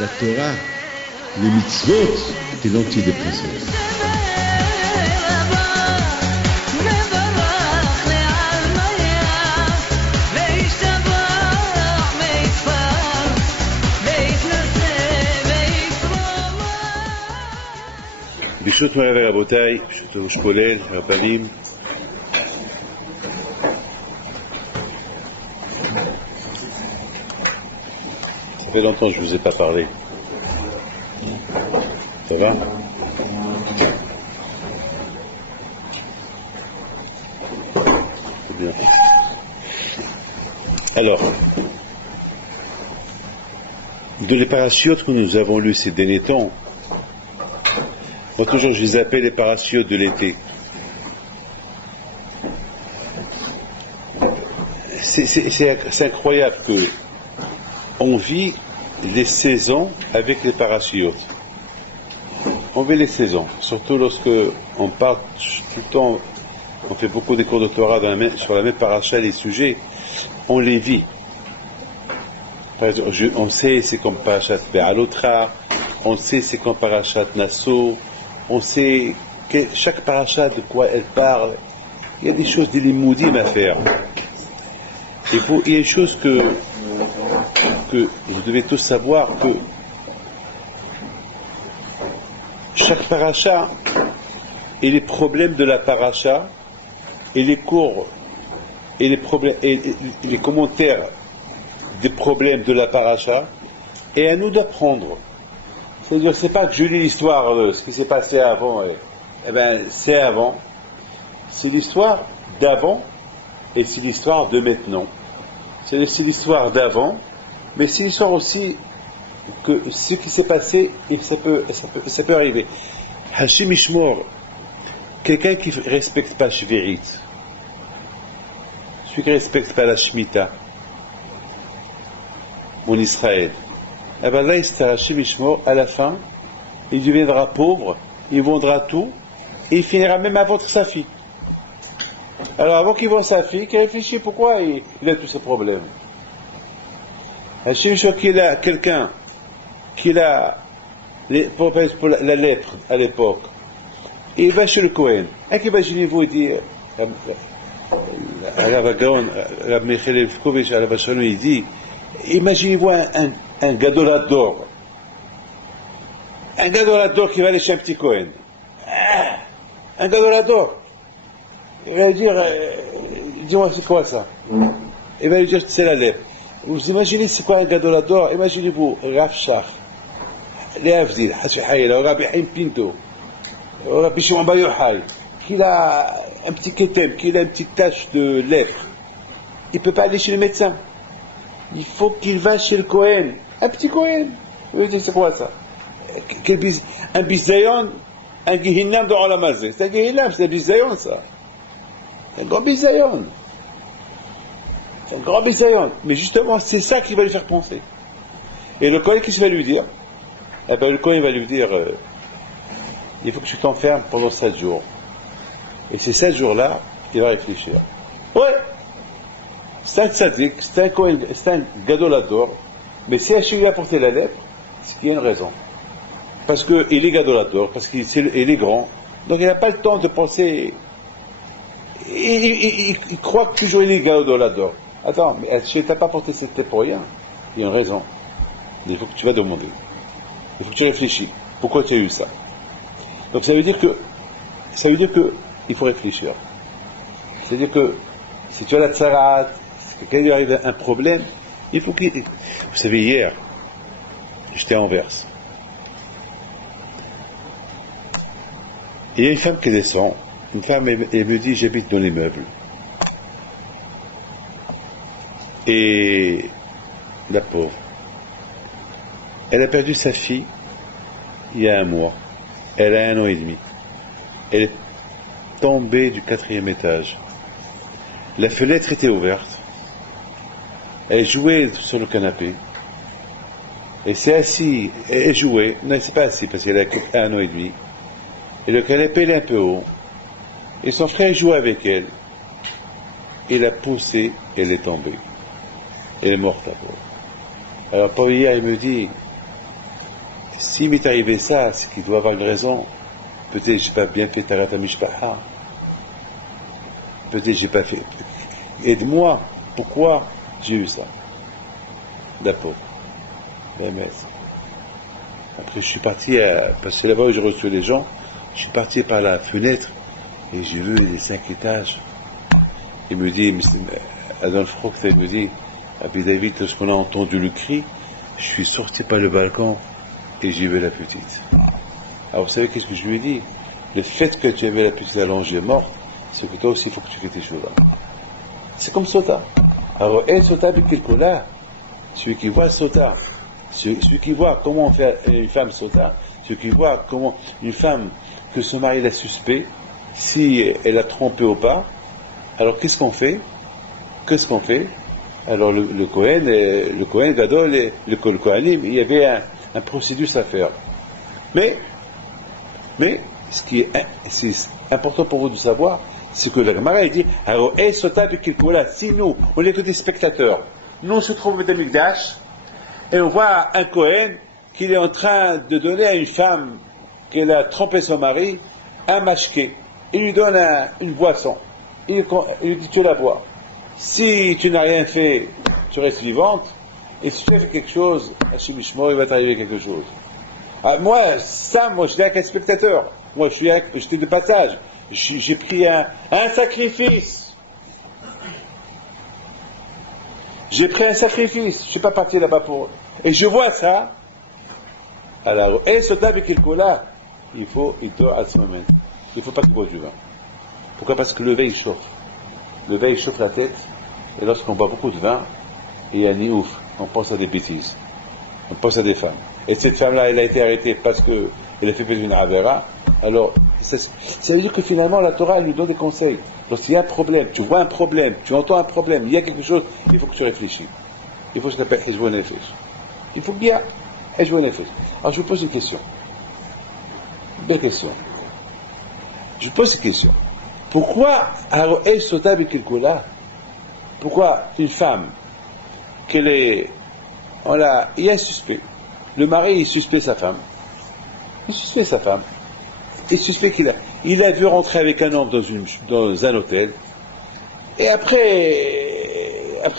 La Torah, les mitzvot, c'est l'antidépresseur. ברשות מוריי ורבותיי, ברשות ראש כולל, רבנים, ça fait longtemps que je ne vous ai pas parlé. Ça va? C'est bien. Alors, de les parachutes que nous avons lus ces derniers temps, moi toujours je les appelle les parachutes de l'été. C'est incroyable que on vit les saisons avec les parachutes. On vit les saisons, surtout lorsque on part tout le temps, on fait beaucoup de cours de Torah sur la même paracha, les sujets, on les vit. Par exemple, on sait c'est comme parachat Be'alotra, on sait c'est comme parachat Nassau, on sait que chaque paracha de quoi elle parle. Il y a des choses, des limoudim à faire. Il y a une chose que vous devez tous savoir, que chaque paracha et les problèmes de la paracha et les cours et les problèmes et les commentaires des problèmes de la paracha, et à nous d'apprendre. C'est-à-dire, c'est pas que je lis l'histoire de ce qui s'est passé avant, c'est avant. C'est l'histoire d'avant et c'est l'histoire de maintenant. C'est l'histoire d'avant, mais c'est l'histoire aussi que ce qui s'est passé, et ça peut arriver. Hashim Ishmor, quelqu'un qui ne respecte pas Shvirit, celui qui ne respecte pas la Shemitah en Israël, et bien là, Hashim Ishmor, à la fin, il deviendra pauvre, il vendra tout, et il finira même à vendre sa fille. Alors avant qu'il vende sa fille, qu'il réfléchit pourquoi il a tous ces problèmes. Hashim Ishmor, qu'il a quelqu'un qu'il a pour la lèpre à l'époque, et il va chez le Kohen. Imaginez-vous, il dit, Rav Michael Lefkovitch, il dit, imaginez-vous un gadolador qui va aller chez un petit Kohen. Un gadolador. Il va lui dire, dis-moi c'est quoi ça? Il va lui dire, c'est la lèpre. Vous imaginez c'est quoi un gadolador? Imaginez-vous Rav Shach, Léavdil, Hassi Hayla, Rabbi Haim Pinto, Rabbi Shimon Bar Yochai, qu'il a un petit kétem, qu'il a une petite tache de lèpre. Il ne peut pas aller chez le médecin. Il faut qu'il va chez le Kohen. Un petit Kohen. Vous voyez, c'est quoi ça? Un bisayon, un Gehinnam de Olamazé. C'est un Gehinnam, c'est un bisayon, ça. C'est un grand bisayon. C'est un grand bisayon. Mais justement, c'est ça qui va lui faire penser. Et le Kohen, qu'est-ce qu'il va lui dire? Eh bien, le Kohen va lui dire, il faut que tu t'enfermes pendant 7 jours. Et ces 7 jours-là, il va réfléchir. Ouais! C'est un tzaddik, c'est un gadolador, mais si Hachim lui a apporté la lèpre, c'est qu'il y a une raison. Parce qu'il est gadolador, parce qu'il est grand, donc il n'a pas le temps de penser. Il croit que toujours il est gadolador. Attends, mais Hachim t'a pas apporté cette lèpre pour rien. Il y a une raison. Il faut que tu vas demander. Il faut que tu réfléchis. Pourquoi tu as eu ça? Donc ça veut dire que il faut réfléchir. C'est-à-dire que si tu as la tsarat, si quelqu'un lui arrive un problème, il faut qu'il... Vous savez, hier, j'étais à Anvers. Il y a une femme qui descend. Une femme, elle me dit, j'habite dans l'immeuble. Et la pauvre, elle a perdu sa fille il y a 1 mois. Elle a 1 an et demi. Elle est tombée du 4e étage. La fenêtre était ouverte. Elle jouait sur le canapé. Elle s'est assise, elle jouait. Non, elle s'est pas assise parce qu'elle a 1 an et demi. Et le canapé il est un peu haut. Et son frère jouait avec elle. Il l'a poussée, elle est tombée. Elle est morte d'abord. Alors Paul hier, il me dit, s'il m'est arrivé ça, c'est qu'il doit avoir une raison. Peut-être j'ai pas bien fait Tarat Mishpaha. Peut-être j'ai pas fait. Aide-moi. Pourquoi j'ai eu ça? D'accord. Ben, après je suis parti, parce que là-bas où j'ai reçu les gens, je suis parti par la fenêtre et j'ai vu les 5 étages. Il me dit, Adolphe Frox, il me dit, Abbi David, lorsqu'on a entendu le cri, je suis sorti par le balcon et j'ai vu la petite. Alors vous savez qu'est-ce que je lui ai dit? Le fait que tu avais la petite allongée morte, c'est que toi aussi il faut que tu fais tes choses là. C'est comme Sota. Alors, Sota Bikilkola, celui qui voit Sota, celui qui voit comment faire une femme Sota, celui qui voit comment une femme que son mari l'a suspect, si elle a trompé ou pas, alors qu'est-ce qu'on fait? Alors le Kohen Gadol et le Kohanim, il y avait un procédure à faire. Mais ce qui est important pour vous de savoir, c'est que la Gemara dit, alors si nous, on est que des spectateurs, nous on se trouve au Mikdash, et on voit un Kohen qui est en train de donner à une femme qui a trompé son mari un mashké. Il lui donne une boisson. Il lui dit, tu la bois. Si tu n'as rien fait, tu restes vivante. Et si tu as fait quelque chose, Hachim Ishmo, il va t'arriver quelque chose. Ah, moi, je suis qu'un spectateur. Moi, j'étais de passage. J'ai pris un sacrifice. J'ai pris un sacrifice. Je ne suis pas parti là-bas pour... Et je vois ça. Alors, et ce tabi qu'il cola, il faut à ce moment. Il ne faut pas qu'il boive du vin. Pourquoi? Parce que le vin, il chauffe. Le vin, il chauffe la tête. Et lorsqu'on boit beaucoup de vin, il y a ni ouf. On pense à des bêtises. On pense à des femmes. Et cette femme-là, elle a été arrêtée parce qu'elle a fait une avera. Alors, ça veut dire que finalement, la Torah, elle nous donne des conseils. Lorsqu'il y a un problème, tu vois un problème, tu entends un problème, il y a quelque chose, il faut que tu réfléchis. Il faut que je t'appelle Hezbo Nefesh. Il faut bien Hezbo Nefesh. Alors, je vous pose une question. Une belle question. Je pose une question. Pourquoi une femme, il y a un suspect. Le mari, il suspect sa femme. Il suspect il a vu rentrer avec un homme dans un hôtel. Et après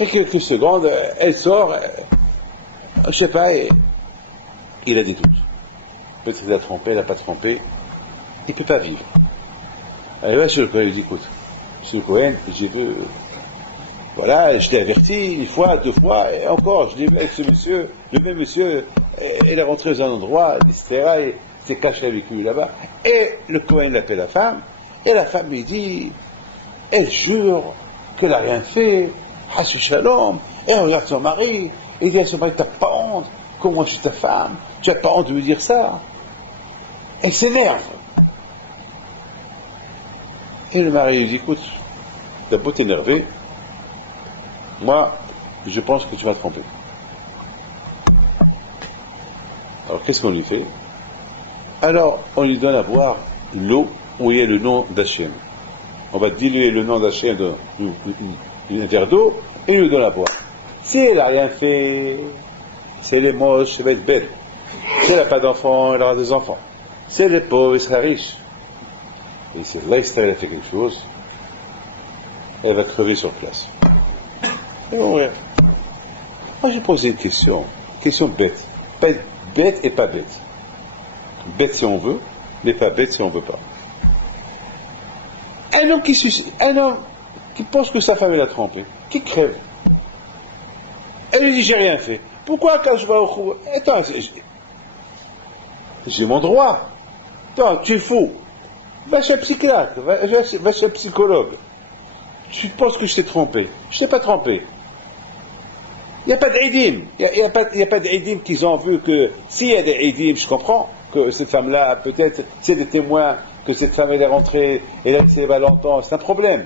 quelques secondes, elle sort, je sais pas, et il a des doutes. Peut-être qu'il a trompé, il n'a pas trompé. Il ne peut pas vivre. Alors là, le Cohen lui dit, écoute, monsieur le Cohen, j'ai vu, voilà, je t'ai averti une fois, 2 fois, et encore, je l'ai vu avec ce monsieur, le même monsieur, il est rentré dans un endroit, etc., et s'est caché avec lui là-bas. Et le Cohen l'appelle la femme, et la femme lui dit, elle jure qu'elle n'a rien fait, Hashu Shalom, et elle regarde son mari, et il dit à son mari, t'as pas honte, comment je suis ta femme, tu n'as pas honte de me dire ça. Elle s'énerve. Et le mari lui dit, écoute, t'as beau t'énerver, moi, je pense que tu m'as trompé. Alors, qu'est-ce qu'on lui fait? Alors, on lui donne à boire l'eau où il y a le nom d'Hachem. On va diluer le nom d'Hachem dans un verre d'eau et il lui donne à boire. Si elle n'a rien fait, si elle est moche, elle va être belle. Si elle n'a pas d'enfants, elle aura des enfants. Si elle est pauvre, elle sera riche. Et si là, elle a fait quelque chose, elle va crever sur place. Et bon, ouais. Moi, j'ai posé une question bête. Pas bête et pas bête. Bête si on veut, mais pas bête si on veut pas. Un homme qui pense que sa femme l'a trompé, qui crève. Elle lui dit, j'ai rien fait. Pourquoi quand je vais au khou? Attends, j'ai mon droit. Attends, tu es fou. Va chez un psychiatre, va chez un psychologue. Tu penses que je t'ai trompé. Je t'ai pas trompé. Il n'y a pas d'Eidim. Il n'y a pas d'Eidim qu'ils ont vu que, s'il y a des Eidim, je comprends, que cette femme-là, peut-être, c'est des témoins que cette femme elle est rentrée, elle a été célibataire longtemps, c'est un problème.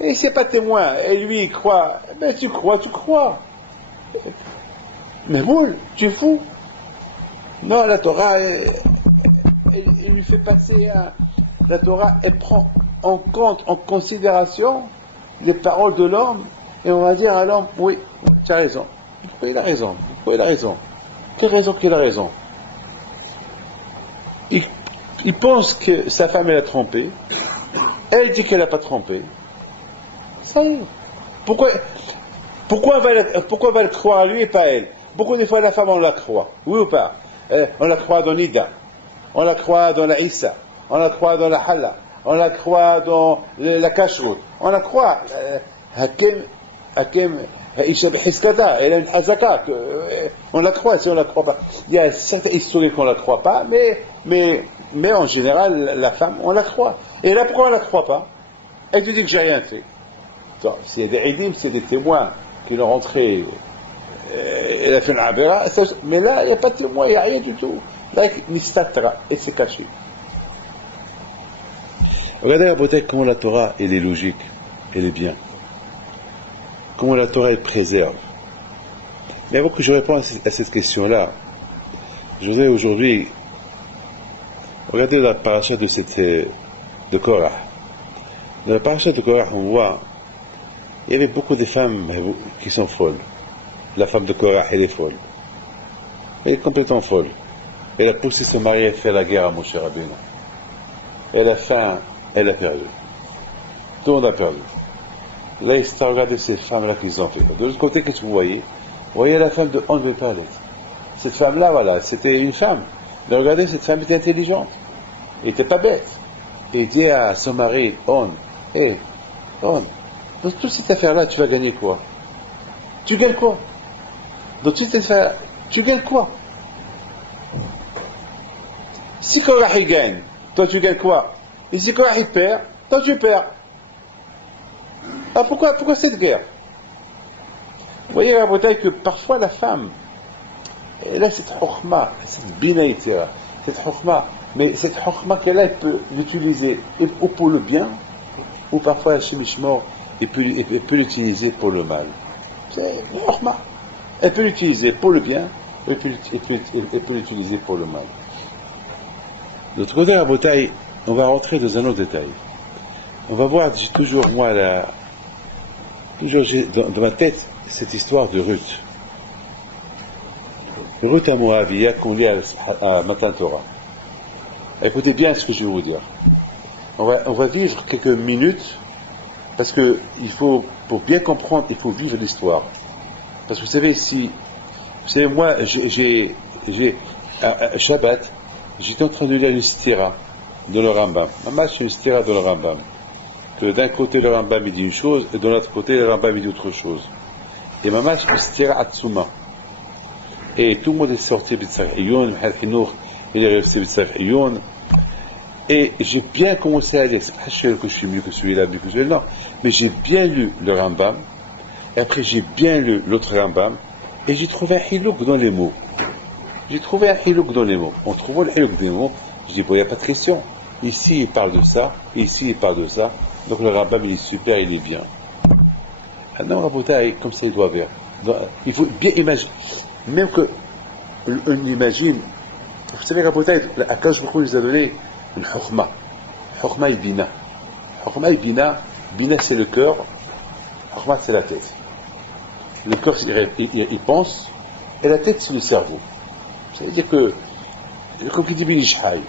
Et s'il n'y a pas de témoin, et lui il croit, ben tu crois. Mais boule, tu es fou. Non, la Torah, elle lui fait passer la Torah, elle prend en compte, en considération les paroles de l'homme, et on va dire à l'homme, oui, tu as raison. Pourquoi il a raison? Quelle raison qu'il a raison? Il pense que sa femme elle a trompé, elle dit qu'elle n'a pas trompé. Ça y est. Pourquoi on va le croire à lui et pas à elle? Beaucoup des fois la femme on la croit, oui ou pas? On la croit dans Nida, on la croit dans la Issa, on la croit dans la Halla, on la croit dans la Kashrut, on la croit. Hakem Isha Bihiskata, elle a une Hazaka, on la croit si on la croit pas. Il y a certaines histoires qu'on la croit pas, mais en général, la femme, on la croit. Et là, pourquoi on la croit pas? Elle te dit que j'ai rien fait. C'est des idim, c'est des témoins qui l'ont rentré, elle a fait une abera, mais là, il n'y a pas de témoin, il n'y a rien du tout. Là, Mistatra, et c'est caché. Regardez peut-être comment la Torah, elle est logique, elle est bien. Comment la Torah, elle préserve. Mais avant que je réponde à cette question-là, je voudrais aujourd'hui regarder la paracha de Korah. Dans la paracha de Korah, on voit il y avait beaucoup de femmes qui sont folles. La femme de Korah, elle est folle. Elle est complètement folle. Elle a poussé son mari à faire la guerre à Moshe Rabbeinu. Et à la fin, elle a perdu. Tout le monde a perdu. Là, il s'est regardé ces femmes-là qu'ils ont fait. De l'autre côté, qu'est-ce que vous voyez? Vous voyez la femme de On ne veut pas l'être. Cette femme-là, voilà, c'était une femme. Mais regardez, cette femme était intelligente. Elle n'était pas bête. Et il dit à son mari, On, dans toute cette affaire-là, tu vas gagner quoi? Tu gagnes quoi? Dans toute cette affaire, tu gagnes quoi? Si Korah il gagne, toi tu gagnes quoi? Et si Korah il perd, toi tu perds. Alors pourquoi cette guerre? Vous voyez, la bataille que parfois la femme, elle a cette chokhma, cette binaïtira, cette chokhma, mais cette chokhma qu'elle a, elle peut l'utiliser ou pour le bien, ou parfois la chimishmor, elle peut l'utiliser pour le mal. C'est une chokhma. Elle peut l'utiliser pour le bien, elle peut l'utiliser pour le mal. De l'autre côté, la bataille, on va rentrer dans un autre détail. On va voir, j'ai toujours, moi, j'ai dans ma tête cette histoire de Ruth. Ruth à Moabia qu'on lit à Matan Torah. Écoutez bien ce que je vais vous dire. On va vivre quelques minutes, parce que pour bien comprendre, il faut vivre l'histoire. Parce que vous savez, moi, à Shabbat, j'étais en train de lire une stira de le Rambam. Maman, c'est une stira de le Rambam. Que d'un côté le Rambam il dit une chose, et de l'autre côté le Rambam il dit autre chose. Et maman, c'est une stira Atsuma. Et tout le monde est sorti B'Tzar Iyon, Mahal Hinour, il est resté B'Tzar Iyon. Et j'ai bien commencé à lire, c'est pas cher que je suis mieux que celui-là, mieux que celui-là, non. Mais j'ai bien lu le Rambam, et après j'ai bien lu l'autre Rambam, et j'ai trouvé un hilouk dans les mots. En trouvant le hilouk des mots, je dis, bon, il n'y a pas de question. Ici, il parle de ça, ici, il parle de ça. Donc le Rambam, il est super, il est bien. Maintenant, Rabotai, comme ça, il doit faire. Il faut bien imaginer. Même que, on imagine, vous savez, Rabotai, Akash Baruch Hu nous a donné une chokhma. Chokhma et bina. Chokhma et bina. Bina, c'est le cœur. Chokhma, c'est la tête. Le cœur, il pense, et la tête, c'est le cerveau. Ça veut dire que, comme il dit Bin Ishai,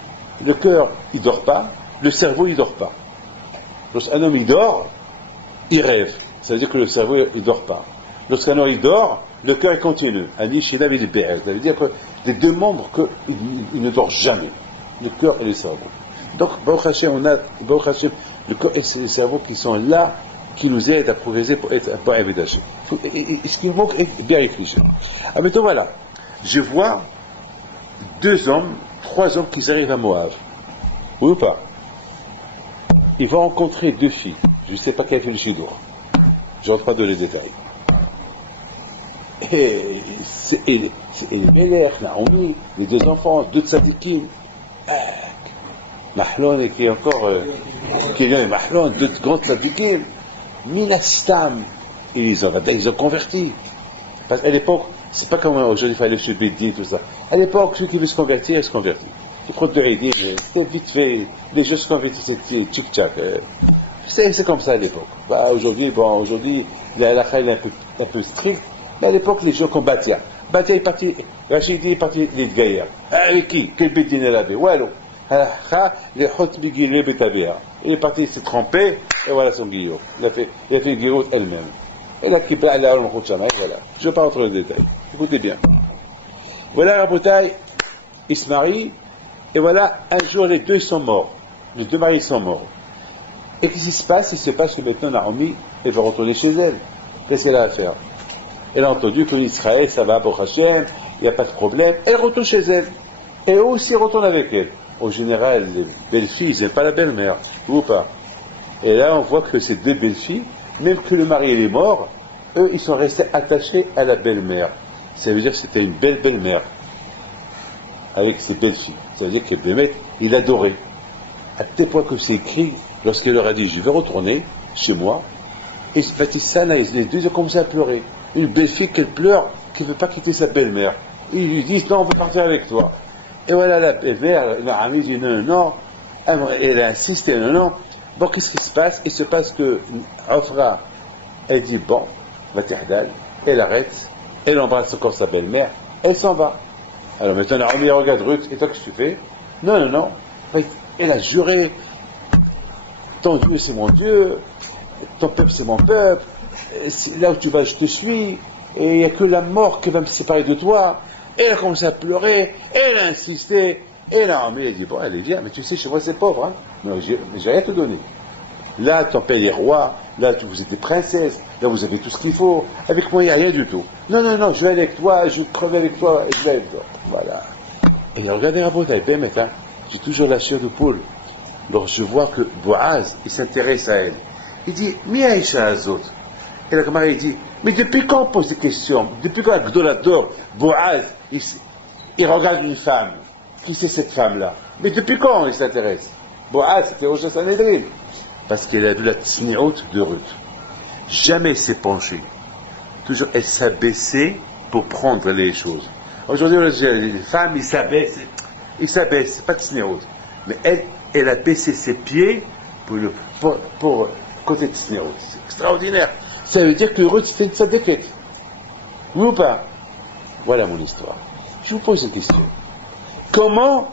le cœur, il dort pas, le cerveau, il dort pas. Lorsqu'un homme, il dort, il rêve. Ça veut dire que le cerveau, il dort pas. Lorsqu'un homme, il dort, le cœur, il continue. Anish, il avait des BS. Ça veut dire que les deux membres, ils ne dorment jamais. Le cœur et le cerveau. Donc, Baruch Hashem, le corps et le cerveau qui sont là, qui nous aident à progresser pour être un peu évidagé. Ce qui manque est bien réfléchir. Ah, maintenant voilà. Je vois 3 hommes qui arrivent à Moab. Oui ou pas? Ils vont rencontrer 2 filles. Je ne sais pas qui a fait le chidour. Je ne rentre pas dans les détails. Et c'est Elimelech, Naomi, les 2 enfants, 2 tzadikim. Mahlon, qui est encore, qui est Mahlon, deux grands tzadikim, Minastam, ils ont converti. Parce qu'à l'époque, c'est pas comme aujourd'hui, il fallait chez Bédi, tout ça. À l'époque, celui qui veut se convertir, il se convertit. Les protes de Rédine, c'était vite fait, les gens se convertissaient tchic-tchac. C'est comme ça à l'époque. Aujourd'hui, la halakha est un peu stricte, mais à l'époque, les gens combattaient. Batia est parti, Rachidi est parti les Gaïa. Avec qui? Quel Bédine elle avait? Wallo. Halakha, les Hot Bigile Betabia. Il est parti se tremper, et voilà son guillot. Il a fait une guillotte elle-même. Et là, qui parle là, on voilà. Je ne vais pas rentrer dans les détails. Écoutez bien. Voilà, Rabotaï, ils se marient, et voilà, un jour, les deux sont morts. Les deux maris sont morts. Et qu'est-ce qui se passe? Il se passe que maintenant, Naomi, elle va retourner chez elle. Qu'est-ce qu'elle a à faire? Elle a entendu qu'en Israël, ça va, pour Hachem, il n'y a pas de problème. Elle retourne chez elle. Et eux aussi retournent avec elle. En général, les belles-filles, ils n'aiment pas la belle-mère, ou pas. Et là, on voit que ces deux belles-filles, même que le mari est mort, eux, ils sont restés attachés à la belle-mère. Ça veut dire que c'était une belle belle-mère avec ses belles-filles. Ça veut dire que Bémet, il adorait. À tel point que c'est écrit, lorsqu'elle leur a dit, je vais retourner chez moi, et les deux ont commencé à pleurer. Une belle-fille qu'elle pleure, qui ne veut pas quitter sa belle-mère. Ils lui disent, non, on veut partir avec toi. Et voilà, la belle-mère, la dit, non, elle insiste, non. Bon, qu'est-ce qui se passe? Il se passe que Ofra, elle dit, bon, va t'aider, elle arrête, elle embrasse encore sa belle-mère, elle s'en va. Alors maintenant, Naomi regarde Ruth, et toi, qu'est-ce que tu fais? Non. Elle a juré, ton Dieu, c'est mon Dieu, ton peuple, c'est mon peuple, là où tu vas, je te suis, et il n'y a que la mort qui va me séparer de toi. Et elle a commencé à pleurer, elle a insisté, et Naomi, elle dit, bon, allez, viens, mais tu sais, chez moi, c'est pauvre, hein. Non, j'ai rien te donné. Là, ton père est roi, là, vous êtes des princesses, là, vous avez tout ce qu'il faut. Avec moi, il n'y a rien du tout. Non, je vais aller avec toi, je vais crever avec toi, et je vais avec toi. Voilà. Et regardez la beauté, elle est hein. J'ai toujours la chair de poule. Alors, je vois que Boaz, il s'intéresse à elle. Il dit, Mi Aïcha Azot. Et la camarade, il dit, mais depuis quand on pose des questions? Depuis quand Gdolador, Boaz, il regarde une femme? Qui c'est cette femme-là? Mais depuis quand il s'intéresse? Boaz, c'était Rosh Sanhedrin. Parce qu'elle a vu la tsniout de Ruth. Jamais s'est penchée. Toujours, elle s'abaissait pour prendre les choses. Aujourd'hui, les femmes, ils s'abaissent, c'est pas tsniout. Mais elle a baissé ses pieds pour côté tsniout. C'est extraordinaire. Ça veut dire que Ruth, c'était une tzadékette. Oui ou pas? Voilà mon histoire. Je vous pose une question. Comment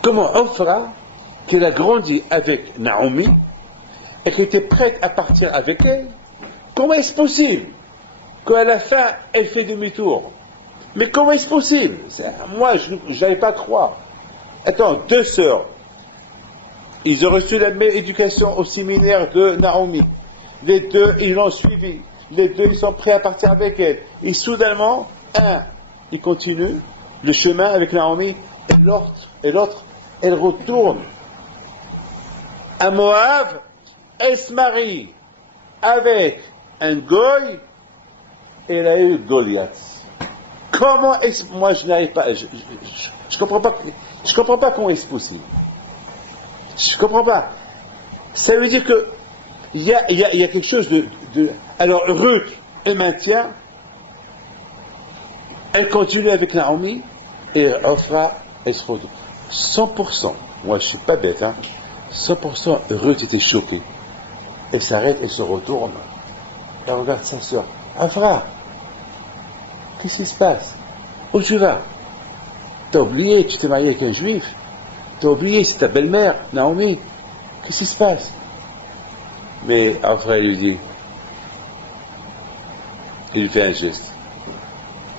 Ofra, qu'elle a grandi avec Naomi, et qu'elle était prête à partir avec elle, comment est-ce possible qu'à la fin, elle fait demi-tour? Mais comment est-ce possible? Moi, je n'avais pas à croire. Attends, deux sœurs, ils ont reçu la même éducation au séminaire de Naomi. Les deux, ils l'ont suivi. Les deux, ils sont prêts à partir avec elle. Et soudainement, il continue le chemin avec Naomi, et l'autre, elle retourne à Moab, elle se marie avec un goy, et elle a eu Goliath. Comment est-ce, moi je n'arrive pas, je comprends pas comment est-ce possible. Je comprends pas. Ça veut dire que il y a quelque chose de alors Ruth, elle maintient, elle continue avec Naomi, et Ofra, elle se retourne. 100%, moi je suis pas bête, hein, 100% Ruth était choquée. Elle s'arrête, elle se retourne, elle regarde sa soeur. Ofra, qu'est-ce qui se passe? Où tu vas? T'as oublié, tu t'es marié avec un juif? T'as oublié, c'est ta belle-mère, Naomi? Qu'est-ce qui se passe? Mais Ofra lui dit, il lui fait un geste.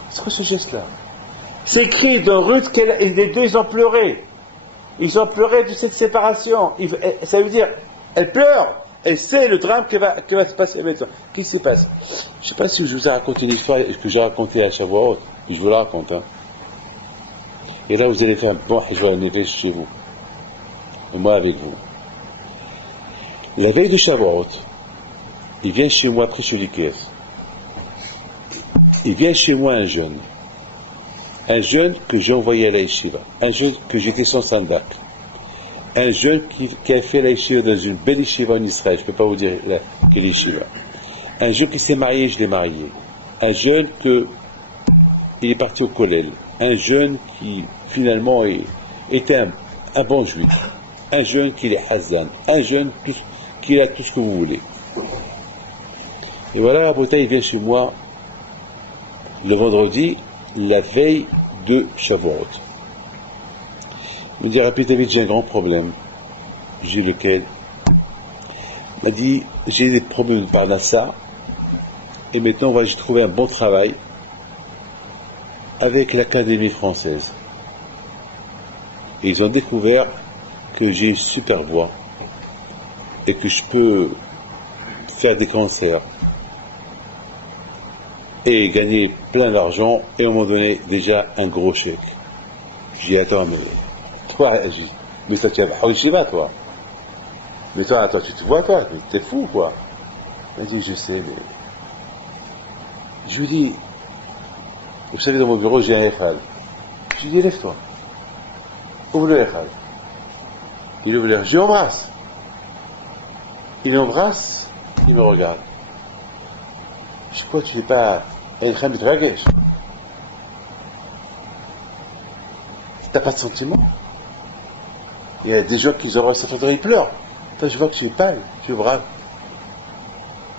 C'est quoi ce geste-là? C'est écrit dans Ruth que les deux ils ont pleuré. Ils ont pleuré de cette séparation. Ça veut dire, elle pleure. Elle sait le drame qui va se passer maintenant. Qu'est-ce qui se passe? Je ne sais pas si je vous ai raconté une histoire que j'ai racontée à Shavuot, puis je vous la raconte. Hein. Et là, vous allez faire un bon Hijra Nefesh chez vous. Et moi avec vous. La veille de Shavuot, il vient chez moi après chez l'Ikers. Il vient chez moi un jeune Un jeune que j'ai envoyé à la yeshiva, un jeune que j'étais son sandak, un jeune qui a fait la yeshiva dans une belle yeshiva en Israël, je ne peux pas vous dire quelle yeshiva. Un jeune qui s'est marié, je l'ai marié. Un jeune il est parti au kollel. Un jeune qui finalement était un bon juif. Un jeune qui est Hazan. Un jeune qui a tout ce que vous voulez. Et voilà, la bouteille vient chez moi le vendredi, la veille de Shavuot. Il me dit, Rabbi David, j'ai un grand problème. J'ai lequel? Il m'a dit, j'ai des problèmes de Parnassa, et maintenant, j'ai trouvé un bon travail avec l'Académie française. Et ils ont découvert que j'ai une super voix, et que je peux faire des concerts, et gagner plein d'argent, et on m'a donné déjà un gros chèque. J'ai dit, attends, mais toi, mais toi, tu vas Yeshiva, toi. Mais toi, attends, tu te vois, toi, mais t'es fou, quoi. Il m'a dit, je sais, mais... Je lui dis, vous savez, dans mon bureau, j'ai un Echal. Je lui dis, lève-toi. Ouvre le Echal. Il ouvre le Echal. Je l'embrasse. Il l'embrasse, il me regarde. Je crois que tu n'es pas un Echal Mitragesh. T'as pas de sentiments. Il y a des gens qui ont certains temps, ils pleurent. Toi, je vois que tu es pâle, tu es brave.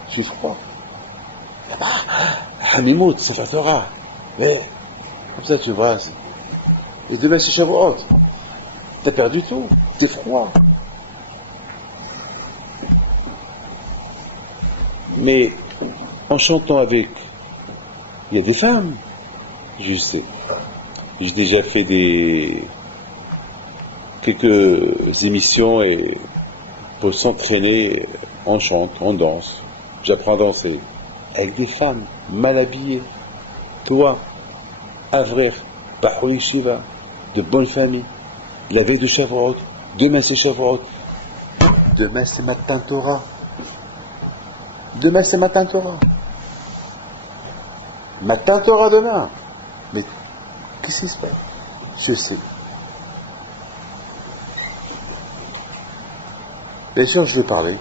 Je suis froid. Hamimout, ça fait Torah. Mais, comme ça, tu vois. Et demain, c'est Shavuot. T'as perdu tout. T'es froid. Mais, en chantant avec, il y a des femmes. Je sais. J'ai déjà fait quelques émissions et pour s'entraîner, on chante, on danse. J'apprends à danser avec des femmes mal habillées. Toi, Avrer, Bahou Yeshiva, de bonne famille, la veille de Shavuot, demain c'est Shavuot, demain c'est Matan Torah. Demain c'est Matan Torah. Matan Torah demain. Mais qu'est-ce qui se passe? Je sais. Bien sûr, je lui ai parlé.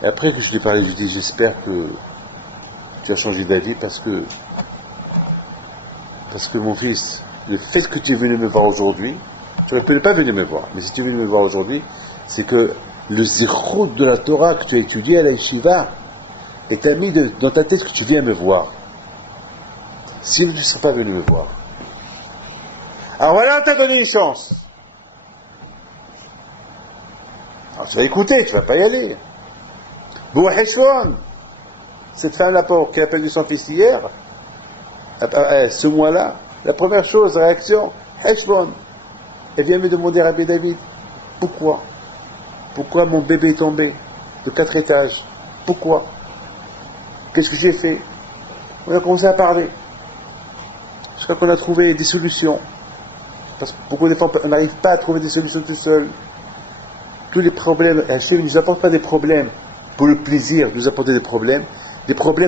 Et après que je lui ai parlé, je lui ai dit, j'espère que tu as changé d'avis parce que mon fils, le fait que tu es venu me voir aujourd'hui, tu aurais pu ne pas venir me voir, mais si tu es venu me voir aujourd'hui, c'est que le zéro de la Torah que tu as étudié à la yeshiva est mis dans ta tête que tu viens me voir. Sinon, tu ne serais pas venu me voir. Alors voilà, on t'a donné une chance. Alors tu vas écouter, tu ne vas pas y aller. Bouheshon, cette femme-là qui a perdu son fils hier, ce mois-là, la première chose, réaction, Heshbon. Elle vient me demander à Rabbi David, pourquoi mon bébé est tombé de 4 étages? Pourquoi? Qu'est-ce que j'ai fait? On a commencé à parler. Je crois qu'on a trouvé des solutions. Parce que beaucoup de fois, on n'arrive pas à trouver des solutions tout seul. Tous les problèmes, Hachem ne nous apporte pas des problèmes pour le plaisir de nous apporter des problèmes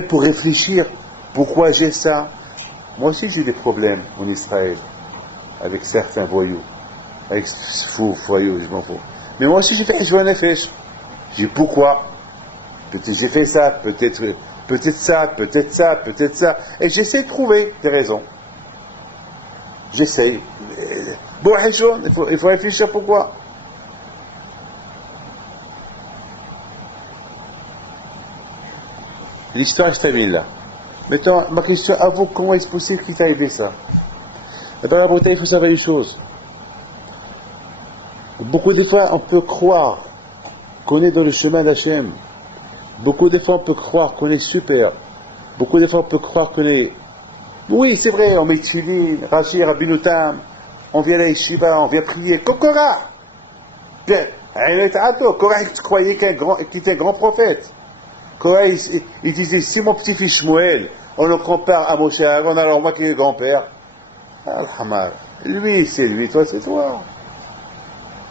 pour réfléchir. Pourquoi j'ai ça? Moi aussi j'ai des problèmes en Israël, avec certains voyous, avec fous, voyous, je m'en fous. Mais moi aussi j'ai fait Heshbon Nefesh. J'ai dit pourquoi? Peut-être j'ai fait ça, peut-être ça, peut-être ça, peut-être ça. Et j'essaie de trouver des raisons. J'essaye. Bon, Heshbon, il faut réfléchir pourquoi. L'histoire se termine là. Maintenant, ma question à vous, comment est-ce possible qu'il t'est arrivé ça? Dans la Bretagne, il faut savoir une chose. Beaucoup de fois, on peut croire qu'on est dans le chemin d'Hachem. Beaucoup de fois, on peut croire qu'on est super. Beaucoup de fois, on peut croire qu'on est... Oui, c'est vrai, on met Tchilin, Rashi, Rabbinutam, on vient à la Yeshiva, on vient prier. Kokora! Bien, Korah, tu croyais qu'il était un grand prophète. Korah, il disait, si mon petit-fils Shmuel, on le compare à Moshe Aaron, alors moi qui est grand-père. Alhamar. Lui, c'est lui, toi, c'est toi.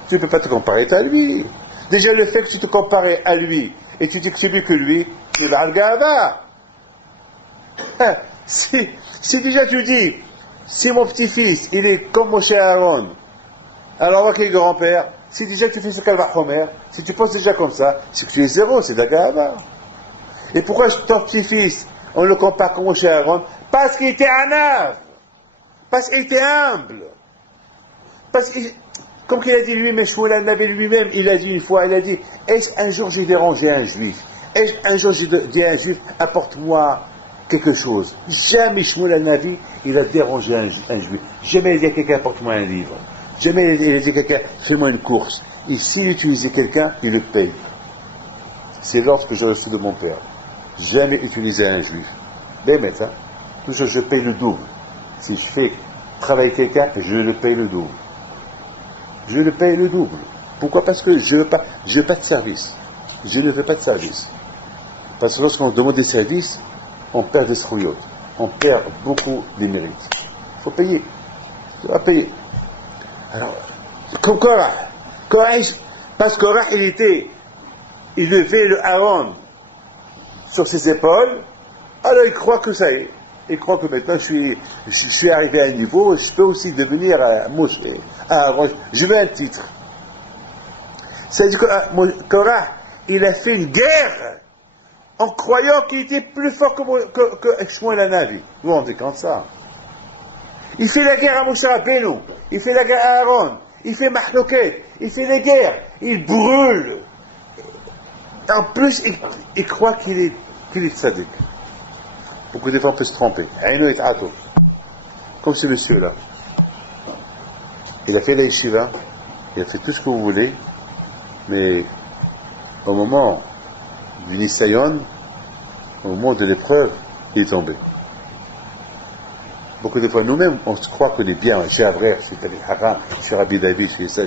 Tu ne peux pas te comparer à lui. Déjà, le fait que tu te compares à lui, et tu dis que c'est mieux que lui, c'est Al-Gava. Si Si déjà tu dis, si mon petit-fils, il est comme Moshe Aaron, alors moi qui est grand-père, si déjà tu fais ce Kalva Homer, si tu penses déjà comme ça, c'est que tu es zéro, c'est de la Gahava. Et pourquoi ton petit-fils, on le compare comme Moshe Aaron? Parce qu'il était anav, parce qu'il était humble, parce qu'il, comme qu'il a dit lui-même, Shmuel Hanavi lui-même, il a dit une fois, il a dit, est-ce un jour j'ai dérangé un juif? Est-ce un jour j'ai dit à un juif, apporte-moi quelque chose? Jamais Shmuel Hanavi, il a dérangé un juif. Jamais il a dit à quelqu'un, apporte-moi un livre. Jamais il a dit à quelqu'un, fais-moi une course. Et s'il utilisait quelqu'un, il le paye. C'est l'ordre que j'ai reçu de mon père. Jamais utiliser un juif. Bémet, hein? Toujours je paye le double. Si je fais travailler quelqu'un, je le paye le double. Je le paye le double. Pourquoi? Parce que je veux pas de service. Je ne veux pas de service. Parce que lorsqu'on demande des services, on perd des srouillottes. On perd beaucoup des mérites. Il faut payer. Tu vas payer. Alors, comme Korah. Parce que Korah, il levait le Aaron sur ses épaules, alors il croit que ça y est. Il croit que maintenant je suis arrivé à un niveau, je peux aussi devenir Moshe, Aaron. Je veux un titre. C'est-à-dire que Korah, il a fait une guerre en croyant qu'il était plus fort que Shmuel Hanavi. Vous vous rendez compte de ça? Il fait la guerre à Moshe Rabbeinu, il fait la guerre à Aaron, il fait Mahloket, il fait les guerres, il brûle. En plus, il croit qu'il est tzaddik. Beaucoup de fois on peut se tromper. Comme ce monsieur-là. Il a fait la yeshiva, il a fait tout ce que vous voulez, mais au moment du Nisayon, au moment de l'épreuve, il est tombé. Beaucoup de fois, nous-mêmes, on se croit qu'on est bien, chez Avrer, chez Talil Haram, chez Rabbi David, chez ça,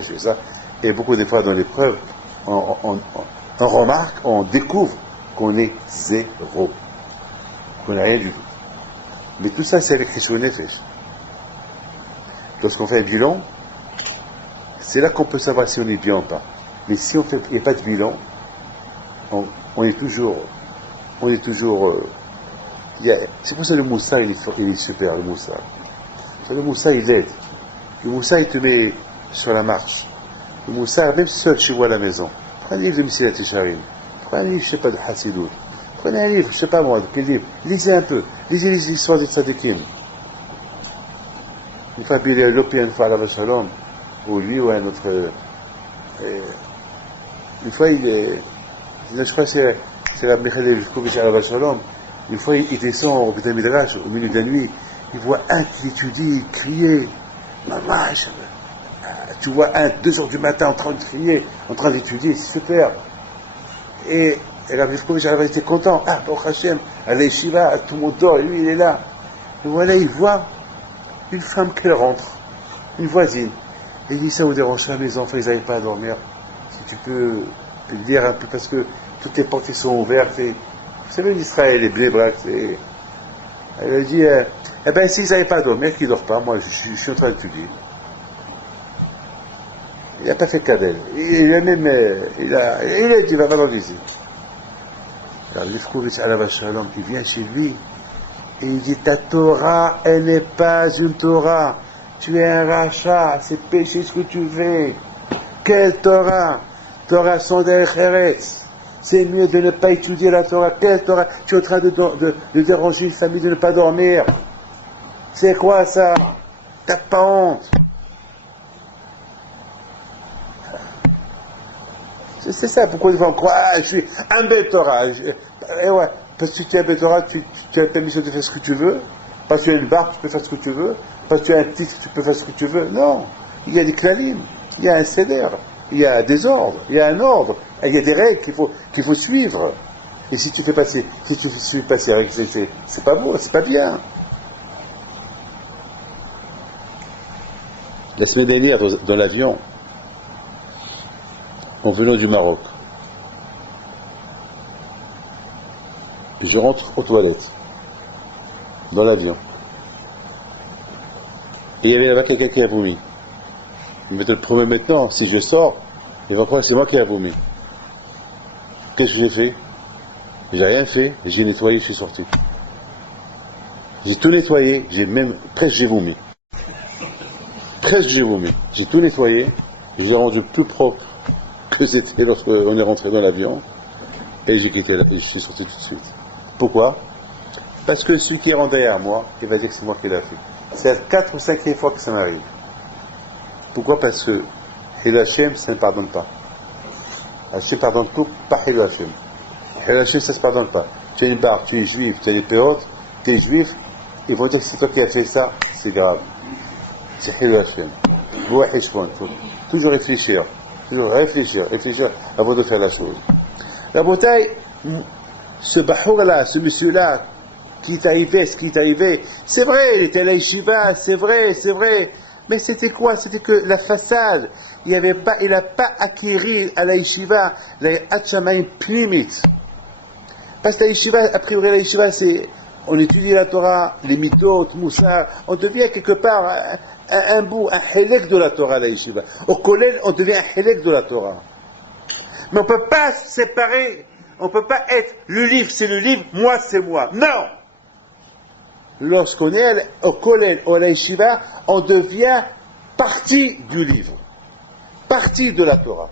et beaucoup de fois dans l'épreuve, on remarque, on découvre qu'on est zéro, qu'on n'a rien du tout. Mais tout ça, c'est avec Cheshbon Nefesh. Lorsqu'on fait un bilan, c'est là qu'on peut savoir si on est bien ou pas. Mais si il n'y a pas de bilan, on est toujours, c'est pour ça que le Moussa, il est super, le Moussa. Le Moussa, il aide. Le Moussa, il te met sur la marche. Le Moussa, même seul chez vous à la maison, prenez un livre de Messilat Yesharim, prenez un livre, je ne sais pas, de Hassidout, prenez un livre, je ne sais pas moi, de quel livre, lisez un peu, lisez les histoires des tzadikim. Une fois, il y a l'Opi, une fois à la Shalom, ou lui, ou un autre, une fois, je crois que c'est la Michael Elfkovitch à la Shalom. Une fois, il descend au Beth Midrash, au milieu de la nuit, il voit un qui étudie, crier, maman, tu vois un, 2 heures du matin en train de crier, en train d'étudier, c'est super. Et Rabbi Elfkovitch était content, Baruch Hashem, à l'Eshiva, tout le monde dort, et lui il est là. Et voilà, il voit une femme qui rentre, une voisine. Et il dit, ça vous dérange pas, mes enfants, ils n'arrivent pas à dormir. Si tu peux le dire un peu, parce que toutes les portes sont ouvertes, et vous savez, l'Israël, les Blébrac, elle a dit, eh bien, s'ils n'arrivent pas à dormir, qu'ils ne dorment pas, moi, je suis en train d'étudier. Il n'a pas fait cas d'elle. Il a dit, il va pas dans l'usine. Alors, l'Efkovitch à la Shalom, il vient chez lui, et il dit, ta Torah, elle n'est pas une Torah. Tu es un rachat, c'est péché ce que tu fais. Quelle Torah? Torah sans Eretz. C'est mieux de ne pas étudier la Torah. Quelle Torah? Tu es en train de déranger une famille de ne pas dormir. C'est quoi ça? T'as pas honte? C'est ça, pourquoi ils vont croire, je suis un bel Torah. Et ouais, parce que tu es un bel Torah, tu as la permission de faire ce que tu veux. Parce que tu as une barbe, tu peux faire ce que tu veux. Parce que tu as un titre, tu peux faire ce que tu veux. Non, il y a des klalim, il y a un seder, il y a des ordres, il y a un ordre, il y a des règles qu'il faut suivre. Et si tu fais passer, si tu suis pas ces règles, c'est pas beau, c'est pas bien. La semaine dernière, dans l'avion, en venant du Maroc, je rentre aux toilettes, dans l'avion. Et il y avait là-bas quelqu'un qui a vomi. Il me te le promet maintenant, si je sors, il va croire que c'est moi qui a vomi. Qu'est-ce que j'ai fait? J'ai rien fait, j'ai nettoyé, je suis sorti. J'ai tout nettoyé, presque j'ai vomi. Presque j'ai vomi. J'ai tout nettoyé, j'ai rendu plus propre que c'était lorsqu'on est rentré dans l'avion, et j'ai quitté et je suis sorti tout de suite. Pourquoi? Parce que celui qui rentre derrière moi, il va dire que c'est moi qui l'ai fait. C'est la 4e ou 5e fois que ça m'arrive. Pourquoi? Parce que Hil Hashem, ça ne pardonne pas. Hashem pardonne tout, pas Hil Hashem. Hil Hashem, ça ne se pardonne pas. Tu as une barre, tu es juif, tu as des péotes, tu es juif, ils vont dire que c'est toi qui as fait ça, c'est grave. C'est Hil Hashem. Toujours réfléchir avant de faire la chose. La bataille, ce Bahour-là, ce monsieur-là, qui est arrivé, ce qui est arrivé, c'est vrai, il était à la yeshiva, c'est vrai, mais c'était quoi? C'était que la façade, il n'a pas acquis à la yeshiva, la Hatchamayim Pnimit. Parce que la yeshiva, a priori la yeshiva, c'est, on étudie la Torah, les mitot, Moussar, on devient quelque part un bout, un hélek de la Torah, la yeshiva. Au collège, on devient un hélek de la Torah. Mais on ne peut pas se séparer, on ne peut pas être, le livre c'est le livre, moi c'est moi. Non! Lorsqu'on est au collège ou à la yeshiva, on devient partie du livre, partie de la Torah.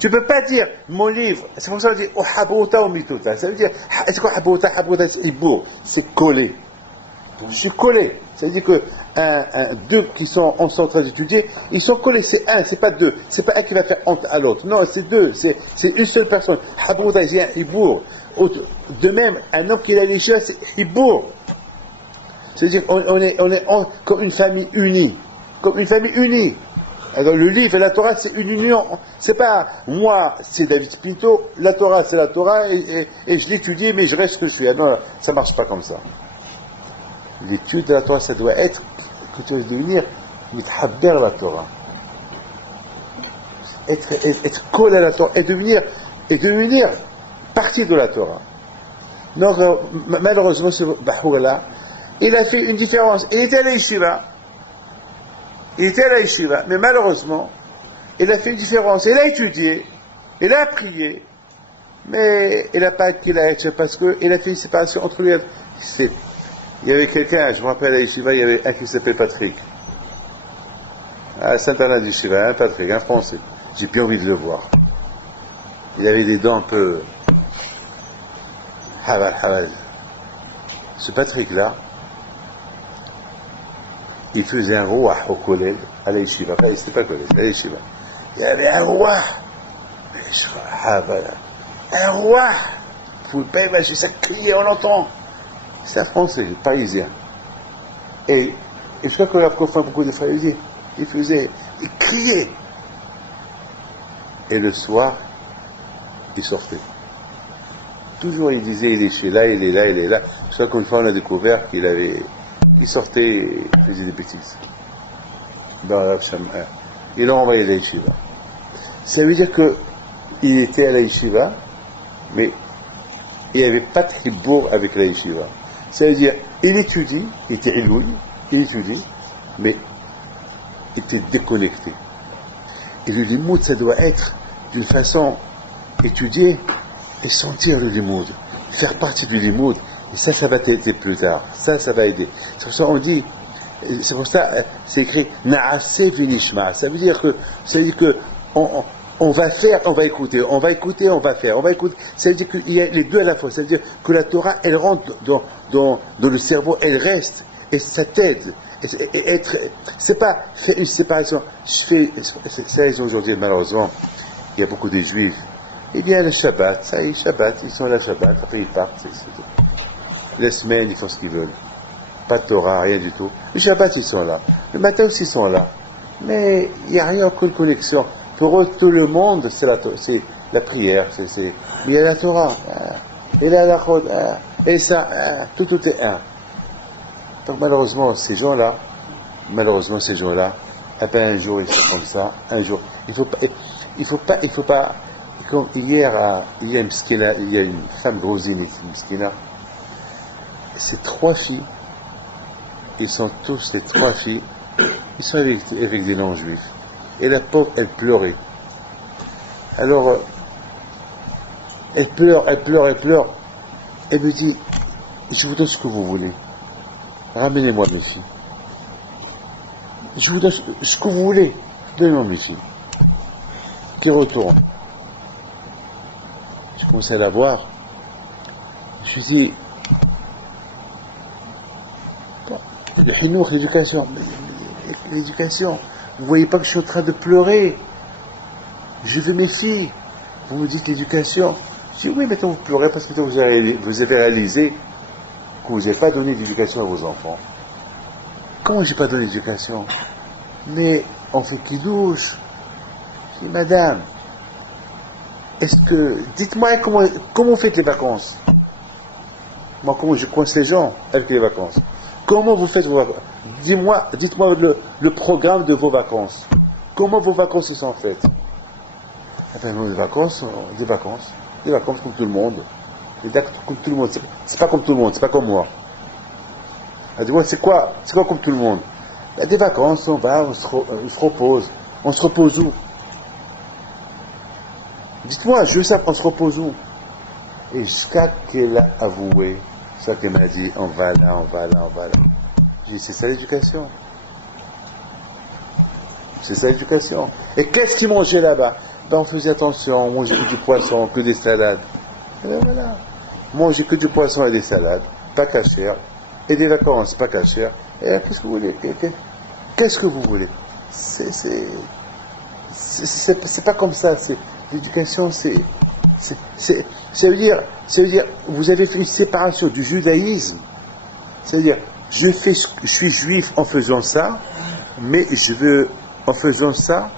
Tu ne peux pas dire, mon livre, c'est pour ça qu'on dit, oh habouta ou mitouta. Ça veut dire, est-ce que habouta, c'est ibour, c'est collé. Je suis collé. Ça veut dire que deux qui sont en train d'étudier, ils sont collés, c'est un, c'est pas deux. C'est pas un qui va faire honte à l'autre. Non, c'est deux, c'est une seule personne. Habouta, c'est un ibour. De même, un homme qui est à l'échelle, c'est ibour. C'est-à-dire on est comme une famille unie. Comme une famille unie. Alors le livre et la Torah, c'est une union. C'est pas moi, c'est David Pinto, la Torah, c'est la Torah, et je l'étudie, mais je reste ce que je suis. Non, ça marche pas comme ça. L'étude de la Torah, ça doit être que tu vas devenir mithabber la Torah. Être collé à la Torah et devenir partie de la Torah. Donc, malheureusement, ce Bahour-là, il a fait une différence. Il était à la yeshiva. Mais malheureusement, il a fait une différence. Il a étudié, il a prié, mais il n'a pas acquis la yeshiva parce qu'il a fait une séparation entre lui et il y avait quelqu'un, je me rappelle à la yeshiva, il y avait un qui s'appelait Patrick. À Saint-Anna d'Yeshiva, un Patrick, un Français. J'ai bien envie de le voir. Il avait des dents un peu... Haval. Ce Patrick-là, il faisait un roi au collège, à la yeshiva. Enfin, c'était pas collège, à la yeshiva. Il y avait un roi. Un roi. Vous ne pouvez pas imaginer, ça criait, on l'entend. C'est un Français, parisien. Et je crois que la fois beaucoup de frères, il criait. Et le soir, il sortait. Toujours il disait, il est là. Je crois qu'une fois on a découvert qu'il sortait et faisait des bêtises. Dans la Sham'a. Ils l'ont envoyé à la yeshiva. Ça veut dire qu'il était à la yeshiva, mais il n'y avait pas de hibour avec la yeshiva. Ça veut dire, il étudie, il était iloui, il étudie, mais il était déconnecté. Et le limoud, ça doit être d'une façon étudier et sentir le limoud, faire partie du limoud, et ça va t'aider plus tard, ça va aider. C'est pour ça qu'on dit, c'est écrit Na'ase vinishma, ça veut dire que on va faire, on va écouter, on va faire, ça veut dire qu'il y a les deux à la fois, ça veut dire que la Torah, elle rentre dans le cerveau, elle reste, et ça t'aide. C'est pas faire une séparation. C'est raison aujourd'hui, malheureusement, il y a beaucoup de juifs. Eh bien, le Shabbat, ça y est, Shabbat, ils sont là, Shabbat, après ils partent, c'est tout. Les semaines, ils font ce qu'ils veulent. Pas de Torah, rien du tout. Le Shabbat, ils sont là. Le matin aussi, ils sont là. Mais il n'y a rien, aucune connexion. Pour eux, tout le monde, c'est la prière, mais il y a la Torah, et la Lachot, et ça, tout est un. Donc malheureusement, ces gens-là, un jour ils sont comme ça, un jour, il faut pas, comme hier, il y a une femme grosinite, une skina, ces 3 filles, ils sont tous les 3 filles, ils sont avec des non-juifs. Et la pauvre, elle pleurait. Alors, elle pleure. Elle me dit, je vous donne ce que vous voulez. Ramenez-moi mes filles. Je vous donne ce que vous voulez. Donnez-moi mes filles. Qui retourne. Je commençais à la voir. Je lui dis, le hinour, l'éducation. Vous voyez pas que je suis en train de pleurer. Je veux mes filles. Vous me dites l'éducation. Je dis oui, maintenant vous pleurez parce que vous avez réalisé que vous n'avez pas donné d'éducation à vos enfants. Comment j'ai pas donné d'éducation? Mais on fait qui douche. Je dis madame, est-ce que, dites-moi comment vous faites les vacances? Moi, comment je coince les gens avec les vacances? Comment vous faites vos vacances? Dites-moi le programme de vos vacances. Comment vos vacances se sont faites? Eh bien, nos vacances, des vacances comme tout le monde. Des dates comme tout le monde. C'est pas comme tout le monde, c'est pas comme moi. Dis-moi, c'est quoi comme tout le monde? Des vacances, on va, on se repose. On se repose où? Dites-moi, je veux savoir, on se repose où? Et jusqu'à qu'elle a avoué, jusqu'à qu'elle m'a dit, on va là. J'ai dit, c'est ça l'éducation. C'est ça l'éducation. Et qu'est-ce qu'ils mangeaient là-bas? Ben, on faisait attention, on mangeait que du poisson, que des salades. Et ben voilà. Manger que du poisson et des salades, pas cachère, et des vacances, pas cachère. Et qu'est-ce que vous voulez? Qu'est-ce que vous voulez? C'est pas comme ça. L'éducation, ça veut dire, vous avez fait une séparation du judaïsme. C'est-à-dire, je suis juif en faisant ça, mais en faisant ça,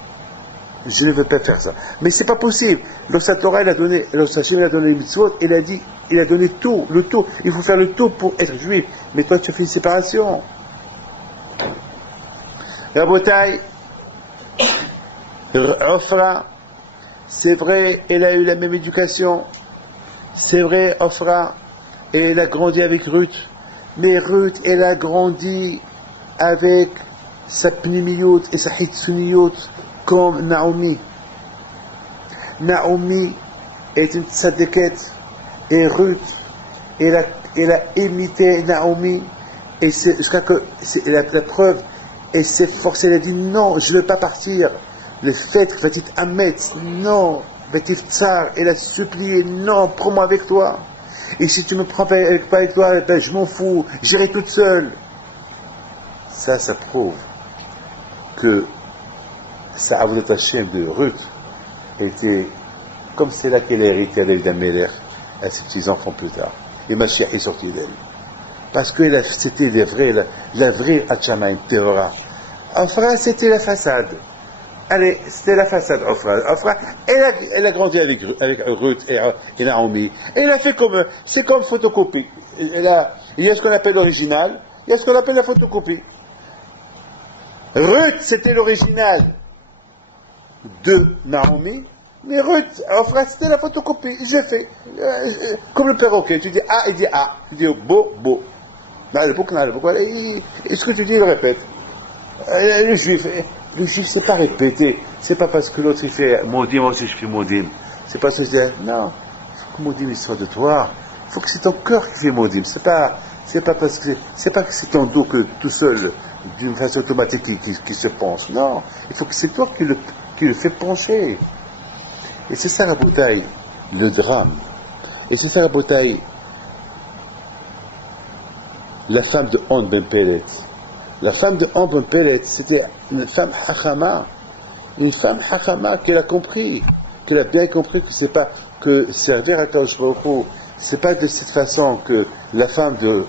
je ne veux pas faire ça. Mais c'est pas possible. Lorsque Torah, lorsque Hachem a donné les mitzvot, il a donné tout, le tout. Il faut faire le tout pour être juif. Mais toi, tu as fait une séparation. Rabotai, Ofra, c'est vrai, elle a eu la même éducation. C'est vrai, Ofra, et elle a grandi avec Ruth. Mais Ruth, elle a grandi avec sa pnimiyot et sa hitsuniyot comme Naomi. Naomi est une tzaddiket et Ruth, elle a imité Naomi et c'est la preuve. Et s'est forcée, elle a dit non, je ne veux pas partir. Le fait que Vatit Hamet, non, Vatit Tsar, elle a supplié, non, prends-moi avec toi. Et si tu me prends pas avec toi, ben je m'en fous, j'irai toute seule. Ça prouve que sa Avodat Hashem de Ruth était comme c'est là qu'elle a hérité à David Améler, à ses petits-enfants plus tard. Et Mashiach est sorti d'elle. Parce que c'était la vraie Hatchamaïm, Terora. Ofra, c'était la façade. Allez, c'était la façade, Ofra, elle a grandi avec Ruth et Naomi. Et elle a fait c'est comme photocopie. Il y a ce qu'on appelle l'original, il y a ce qu'on appelle la photocopie. Ruth, c'était l'original de Naomi, mais Ruth, Ofra, c'était la photocopie. J'ai fait, comme le perroquet, tu dis A, il dit A. Tu dis beau. Et ce que tu dis, il répète. Le juif, c'est pas répété. C'est pas parce que l'autre il fait Modim, moi aussi je fais Modim. C'est pas ce que je dis. Non, il faut que Modim il soit de toi. Il faut que c'est ton cœur qui fait Modim. C'est pas parce que c'est ton dos que tout seul, d'une façon automatique qui se pense. Non, il faut que c'est toi qui le fait pencher. Et c'est ça la bouteille, le drame. Et c'est ça la bouteille. La femme de On Ben Pellet. La femme de On Ben Pellet, c'était une femme hachama. Une femme hachama qu'elle a compris, qu'elle a bien compris que c'est pas que servir à Kadosh Baruch Hu, c'est pas de cette façon que la femme de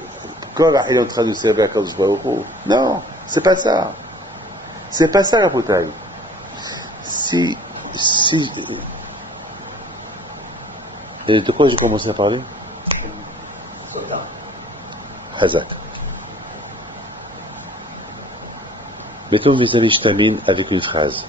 Korah est en train de servir à Kadosh Baruch Hu. Non, c'est pas ça. C'est pas ça la bouteille. De quoi j'ai commencé à parler? Hazak. Mettons mes amis, je termine avec une phrase.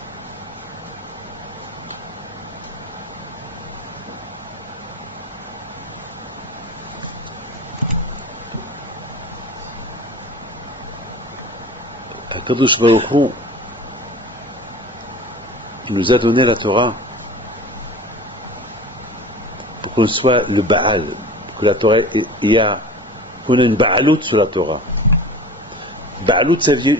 Akadosh Baruch Hu, il nous a donné la Torah pour qu'on soit le Baal, que la Torah, il y a On a une ba'alout sur la Torah. Ba'alout, ça veut dire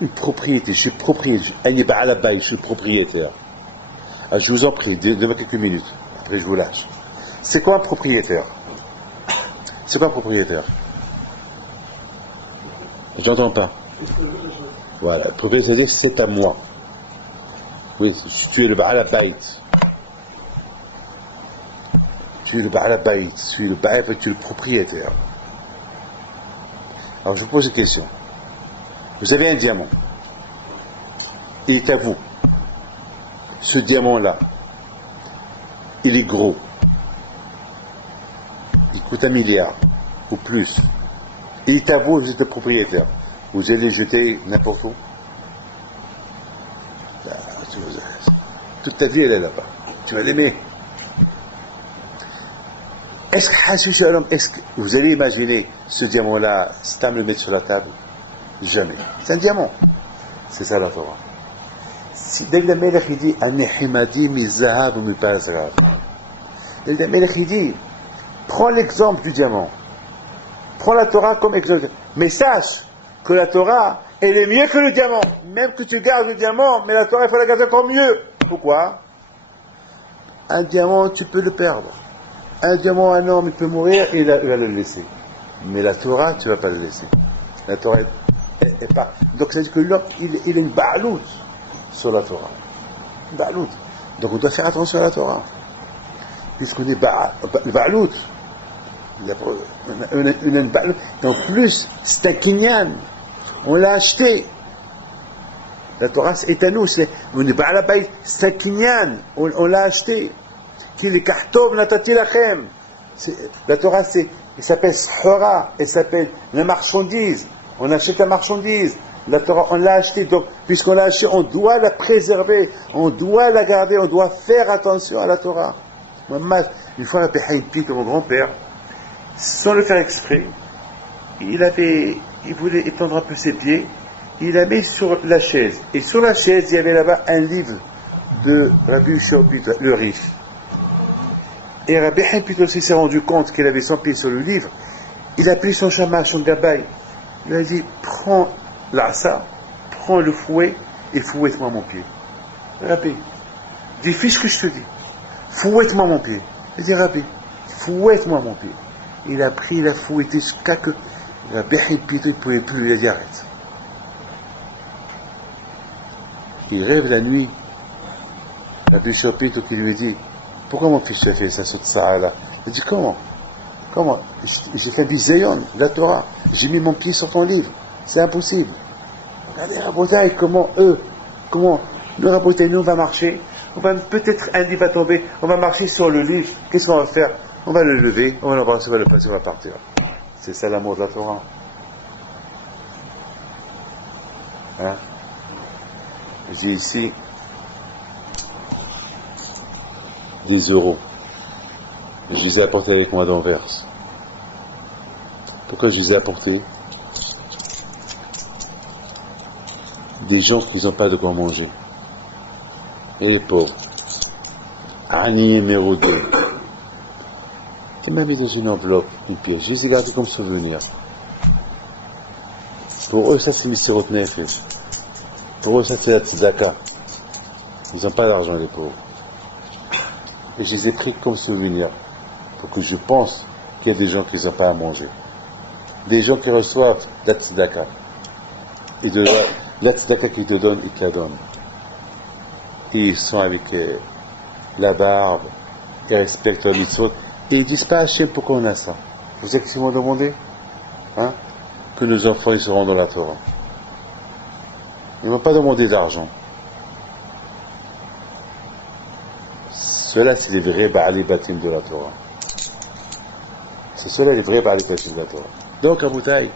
une propriété. Je suis propriétaire. Je suis propriétaire. Alors, je vous en prie, donnez-moi quelques minutes. Après, je vous lâche. C'est quoi un propriétaire? C'est quoi un propriétaire? J'entends pas. Voilà. Propriétaire, c'est-à-dire que c'est à moi. Oui, tu es le Baal Habayit. Tu es le Baal Habayit. Tu es le Baal, tu es le propriétaire. Alors, je vous pose une question. Vous avez un diamant. Il est à vous. Ce diamant-là, il est gros. Il coûte 1 milliard ou plus. Il est à vous, vous êtes le propriétaire. Vous allez le jeter n'importe où. Toute ta vie, elle est là-bas. Tu vas l'aimer. Est-ce que vous allez imaginer ce diamant-là, Stam le mettre sur la table? Jamais. C'est un diamant. C'est ça la Torah. Si David Amelech il dit Anehimadi mi zahav ou mi pazrav. David Amelech il dit prends l'exemple du diamant. Prends la Torah comme exemple. Mais sache que la Torah, elle est mieux que le diamant. Même que tu gardes le diamant, mais la Torah, il faut la garder encore mieux. Pourquoi? Un diamant, tu peux le perdre. Un diamant, un homme, il peut mourir et il va le laisser. Mais la Torah, tu ne vas pas le laisser. La Torah est pas. Donc, ça veut dire que l'homme, il a une ba'alout sur la Torah. Une ba'alout. Donc, on doit faire attention à la Torah. Puisqu'on est ba'alout. On a une ba'alout. Et en plus, c'est un kinyan. On l'a acheté. La Torah est à nous. On est ba'alabayt. C'est un kinyan. On l'a acheté. La Torah, elle s'appelle Shora, elle s'appelle la marchandise. On achète la marchandise. La Torah, on l'a acheté. Donc, puisqu'on l'a acheté, on doit la préserver, on doit la garder, on doit faire attention à la Torah. Une fois, Rabbi Chaim Pito, mon grand-père, sans le faire exprès, il voulait étendre un peu ses pieds, il l'a mis sur la chaise. Et sur la chaise, il y avait là-bas un livre de Rabbi Yoshua Pito, le riche. Et Rabbi Chaim Pito s'est rendu compte qu'il avait son pied sur le livre. Il a pris son shamash, son gabay. Il a dit, prends l'asa, prends le fouet et fouette-moi mon pied. Rabbi, dis, fais ce que je te dis. Fouette-moi mon pied. Il dit, Rabbi, fouette-moi mon pied. Il a pris, il a fouetté jusqu'à que Rabbi Chaim Pito ne pouvait plus. Il a dit, arrête. Il rêve la nuit. Rabbi Yoshua Pito qui lui dit, pourquoi mon fils a fait ça, ce tsara-là? Il dit, comment? J'ai fait un bisayon, la Torah. J'ai mis mon pied sur ton livre. C'est impossible. Regardez, Rabotai, comment le Rabotai, nous, on va marcher. Peut-être un livre va tomber. On va marcher sur le livre. Qu'est-ce qu'on va faire? On va le lever, on va l'embrasser, on va le passer, on va partir. C'est ça l'amour de la Torah. Hein? J'ai ici des euros. Je les ai apportés avec moi d'Anvers. Pourquoi je les ai apportés? Des gens qui n'ont pas de quoi manger. Et les pauvres. Ani et mérodés. Tu m'as mis dans une enveloppe, une pièce. Je les ai gardés comme souvenir. Pour eux, ça c'est Misirot Nefesh. Pour eux, ça c'est la tzedaka. Ils n'ont pas d'argent, les pauvres. Et je les ai pris comme souvenir. Pour que je pense qu'il y a des gens qui n'ont pas à manger. Des gens qui reçoivent la tzedaka. Et de la tzedaka qu'ils te donnent, ils te la donnent. Et ils sont avec la barbe, ils respectent la mitzvot. Et ils disent pas à Hachem pourquoi on a ça. Vous savez ce qu'ils m'ont demandé? Hein? Que nos enfants ils seront dans la Torah. Ils ne m'ont pas demandé d'argent. Ceux-là, c'est les vrais Ba'ali Batim de la Torah. C'est ceux-là les vrais Ba'ali Batim de la Torah. Donc, Rabotai,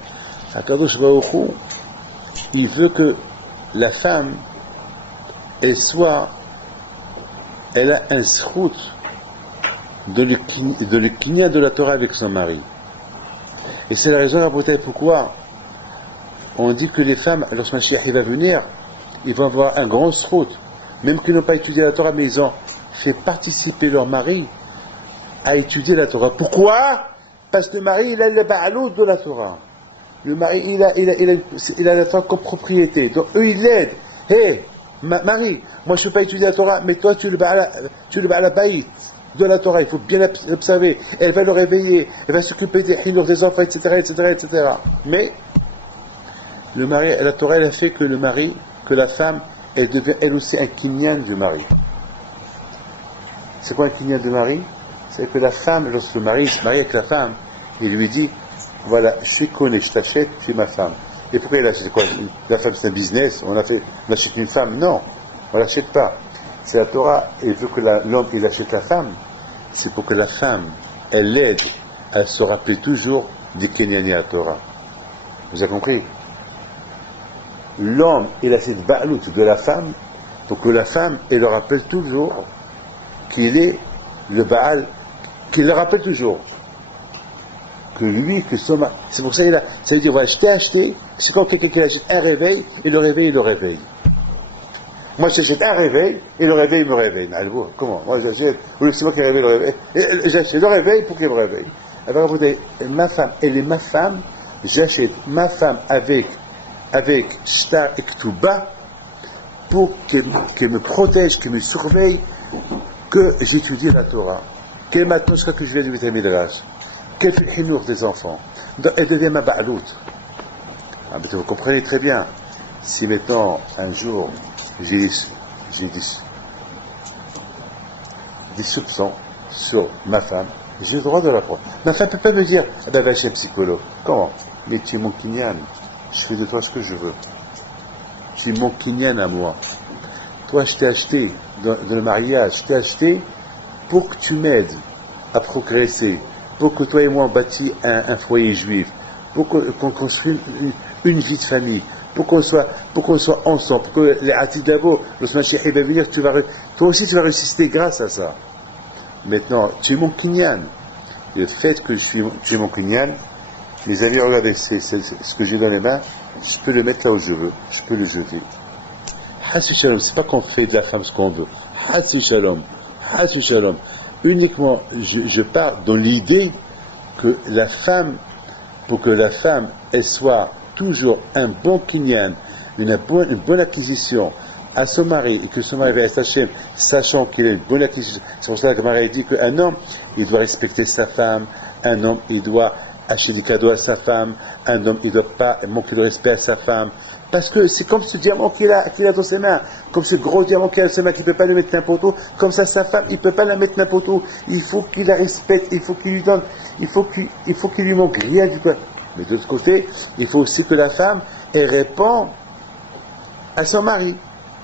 Akadosh Baruch Hu, il veut que la femme, elle a un srout de le kinyan de la Torah avec son mari. Et c'est la raison, Rabotai, pourquoi on dit que les femmes, lorsque Mashiach va venir, ils vont avoir un grand srout, même qu'ils n'ont pas étudié la Torah, mais ils ont fait participer leur mari à étudier la Torah. Pourquoi? Parce que le mari, il a le ba'alout de la Torah. Le mari, il a la Torah comme propriété. Donc eux, ils l'aident. Hé, Marie, moi je ne peux pas étudier la Torah, mais toi tu le ba'ala baït de la Torah. Il faut bien l'observer. Elle va le réveiller, elle va s'occuper des hinours, des enfants, etc., etc., etc. Mais le mari, la Torah, elle a fait que le mari, que la femme, elle devient elle aussi un kinyan du mari. C'est quoi un kinyan du mari? C'est que la femme, lorsque le mari se marie avec la femme, il lui dit, voilà, je suis connu, je t'achète, tu es ma femme. Et pourquoi il achète quoi? La femme c'est un business, on achète une femme? Non, on l'achète pas. C'est la Torah, et veut que l'homme il achète la femme, c'est pour que la femme, elle l'aide à se rappeler toujours des Kenyani à la Torah. Vous avez compris? L'homme, il a cette ba'alout de la femme, pour que la femme, elle le rappelle toujours qu'il est le Baal, qu'il le rappelle toujours. Que lui, que son mari. C'est pour ça qu'il a. Ça veut dire, voilà, je t'ai acheté, c'est comme quelqu'un qui achète un réveil, et le réveil, il le réveille. Moi, j'achète un réveil, et le réveil me réveille. Comment? Moi, j'achète, ou c'est moi qui réveille le réveil. Et j'achète le réveil pour qu'il me réveille. Alors, vous dites, ma femme, elle est ma femme, j'achète ma femme avec Shtar et Ktuba, pour qu'elle me protège, qu'elle me surveille, que j'étudie la Torah. Qu'elle m'attend jusqu'à que je vienne du Beth Midrash. Qu'elle fait le hinour des enfants. Donc, elle devient ma ba'alout. Ah, mais vous comprenez très bien. Si maintenant, un jour, j'ai des soupçons sur ma femme, j'ai le droit de la prendre. Ma femme ne peut pas me dire, ah ben va chez un psychologue. Comment? Mais tu es mon kinyan. Je fais de toi ce que je veux. Tu es mon kinyan à moi. Toi, je t'ai acheté dans le mariage, je t'ai acheté pour que tu m'aides à progresser, pour que toi et moi on bâtit un foyer juif, pour qu'on construise une vie de famille, pour qu'on soit ensemble, pour que les Atid d'abord, lorsque Mashiach va venir, toi aussi tu vas résister grâce à ça. Maintenant, tu es mon kinyan. Le fait que tu es mon kinyan, les amis, regardez, ce que j'ai dans les mains, je peux le mettre là où je veux, je peux le jeter. Hassu Shalom, c'est pas qu'on fait de la femme ce qu'on veut. Hassu Shalom, Hassu Shalom. Uniquement, je pars dans l'idée que la femme, pour que la femme, elle soit toujours un bon kinyan, une bonne acquisition à son mari, et que son mari va être Hachem, sachant qu'il a une bonne acquisition. C'est pour ça que Marie dit qu'un homme, il doit respecter sa femme, un homme, il doit acheter des cadeaux à sa femme, un homme, il ne doit pas manquer de respect à sa femme, parce que c'est comme ce diamant qu'il a dans ses mains, comme ce gros diamant qu'il a dans ses mains, qu'il ne peut pas le mettre n'importe où, comme ça sa femme, il ne peut pas la mettre n'importe où, il faut qu'il la respecte, il faut qu'il lui donne, il faut qu'il lui manque rien du tout. Mais de l'autre côté, il faut aussi que la femme, elle répond à son mari.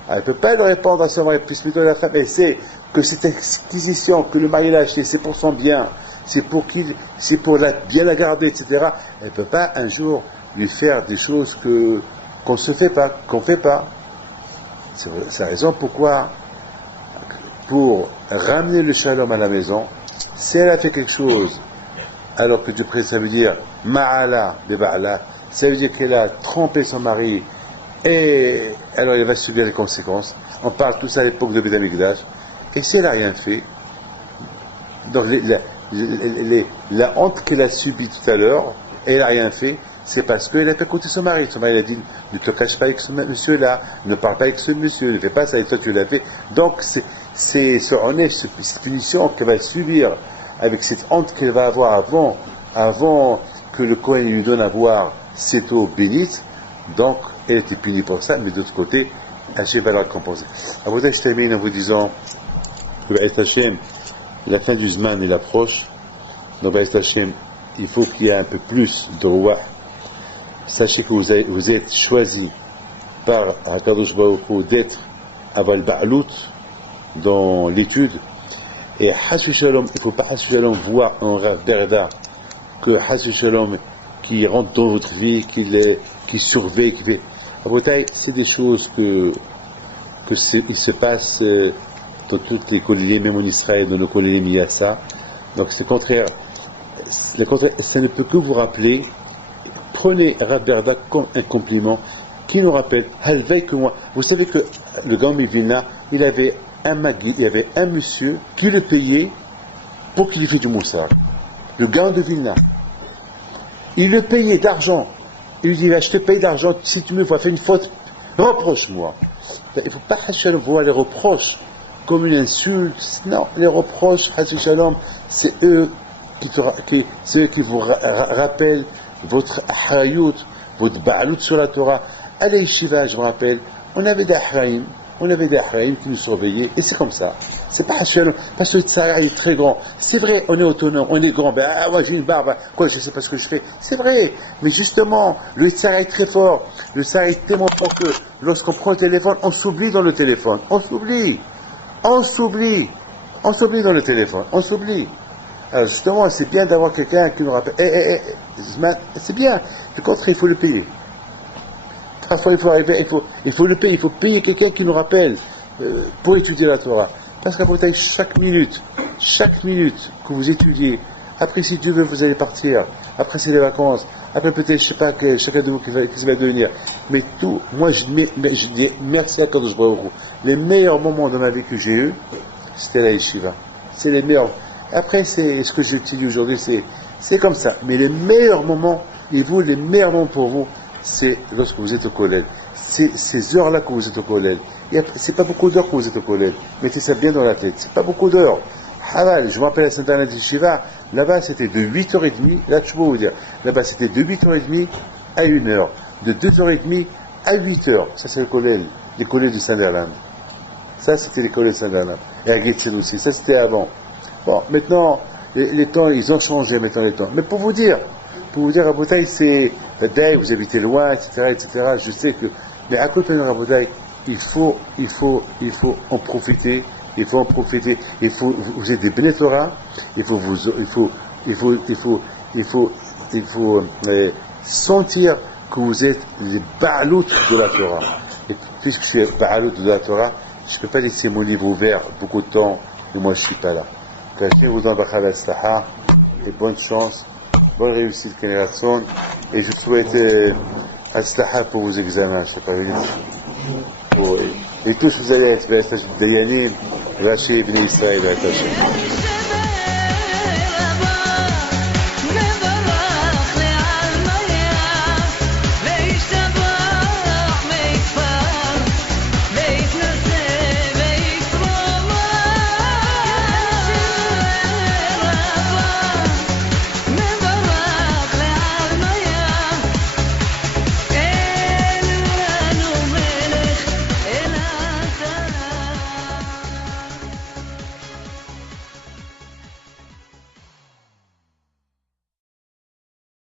Elle ne peut pas le répondre à son mari, plus plutôt la femme, elle sait que cette acquisition que le mari l'a achetée, c'est pour son bien, c'est pour bien la garder, etc. Elle ne peut pas un jour lui faire des choses qu'on ne se fait pas, qu'on ne fait pas. C'est la raison pourquoi, pour ramener le shalom à la maison, si elle a fait quelque chose, alors que Dieu prie, ça veut dire ma'ala de ba'ala, ça veut dire qu'elle a trompé son mari, et alors elle va subir les conséquences. On parle tout ça à l'époque de Beth Amikdash. Et si elle n'a rien fait, donc la honte qu'elle a subie tout à l'heure, elle n'a rien fait, c'est parce qu'elle a fait écouter son mari. Son mari a dit, ne te cache pas avec ce monsieur-là, ne parle pas avec ce monsieur, ne fais pas ça, et toi tu l'as fait. Donc c'est cette punition qu'elle va subir, avec cette honte qu'elle va avoir avant que le Kohen lui donne à boire cette eau bénite. Donc elle était punie pour ça, mais d'autre côté, Hachem va la récompenser. À vous, je termine en vous disant que Hachem, la fin du Zman il approche. Donc Hachem, il faut qu'il y ait un peu plus de roi. Sachez que vous êtes choisi par Hakadosh Baruch Hu d'être Aval Ba'alout dans l'étude. Et Hassu Shalom, il ne faut pas Hassu Shalom voir un Rav Berda que Hassu Shalom qui rentre dans votre vie, qui surveille, qui fait. C'est des choses il se passe dans toutes les collines, même en Israël, dans nos collines, il y a ça. Donc c'est contraire. Ça ne peut que vous rappeler. Prenez Rav Berda comme un compliment qui nous rappelle, halveille que moi. Vous savez que le Gaon Vilna, il avait un monsieur qui le payait pour qu'il lui fasse du moussard. Le Gaon de Vilna. Il le payait d'argent. Il lui dit, je te paye d'argent, si tu me vois faire une faute, reproche-moi. Il ne faut pas voir les reproches comme une insulte. Non, les reproches, c'est eux qui vous rappellent votre ahrayout, votre ba'alout sur la Torah. À l'Yeshiva, je me rappelle, on avait des ahraïm qui nous surveillaient, et c'est comme ça. C'est pas Hachem, parce que le tsara est très grand. C'est vrai, on est autonome, on est grand, moi j'ai une barbe, quoi, je sais pas ce que je fais. C'est vrai, mais justement, le tsara est très fort. Le tsara est tellement fort que lorsqu'on prend le téléphone, on s'oublie dans le téléphone. On s'oublie dans le téléphone, on s'oublie. Alors justement, c'est bien d'avoir quelqu'un qui nous rappelle, c'est bien, le contraire, il faut le payer. Parfois, il faut le payer, il faut payer quelqu'un qui nous rappelle pour étudier la Torah. Parce qu'après, chaque minute que vous étudiez, après, si Dieu veut, vous allez partir. Après, c'est les vacances. Après, peut-être, je sais pas, que chacun de vous qui va devenir. Mais tout, moi, je dis merci à Kadosh Baruch Hu. Les meilleurs moments de ma vie que j'ai eu, c'était la yeshiva. C'est les meilleurs. Après, c'est ce que j'utilise aujourd'hui, c'est comme ça. Mais les meilleurs moments, et vous, les meilleurs moments pour vous, c'est lorsque vous êtes au collège. C'est ces heures-là que vous êtes au collège. C'est pas beaucoup d'heures que vous êtes au collège. Mettez ça bien dans la tête. C'est pas beaucoup d'heures. Je me rappelle à Saint-Alain de Shiva, là-bas c'était de 8h30, là je peux vous dire, là-bas c'était de 8h30 à 1h, de 2h30 à 8h. Ça c'est le collège, les collèges de Saint-Alain. Ça c'était les collèges de Saint-Alain. Et à Guetzel aussi, ça c'était avant. Bon, maintenant, les temps, ils ont changé maintenant les temps. Mais pour vous dire, à Rabotaï, c'est, vous habitez loin, etc., je sais que, mais à côté de Rabotaï, il faut en profiter, vous êtes des Bnei Torah, il faut sentir que vous êtes les Ba'alout de la Torah. Et puisque je suis Ba'alout de la Torah, je ne peux pas laisser mon livre ouvert beaucoup de temps, et moi je ne suis pas là. Je vous embrasse la Slaha, et bonne chance, bonne réussite, Kénération, et je souhaite la Slaha pour vos examens, je ne sais pas, et tous vous allez être, Dayanim, Raché, Ibn Israël, Attaché.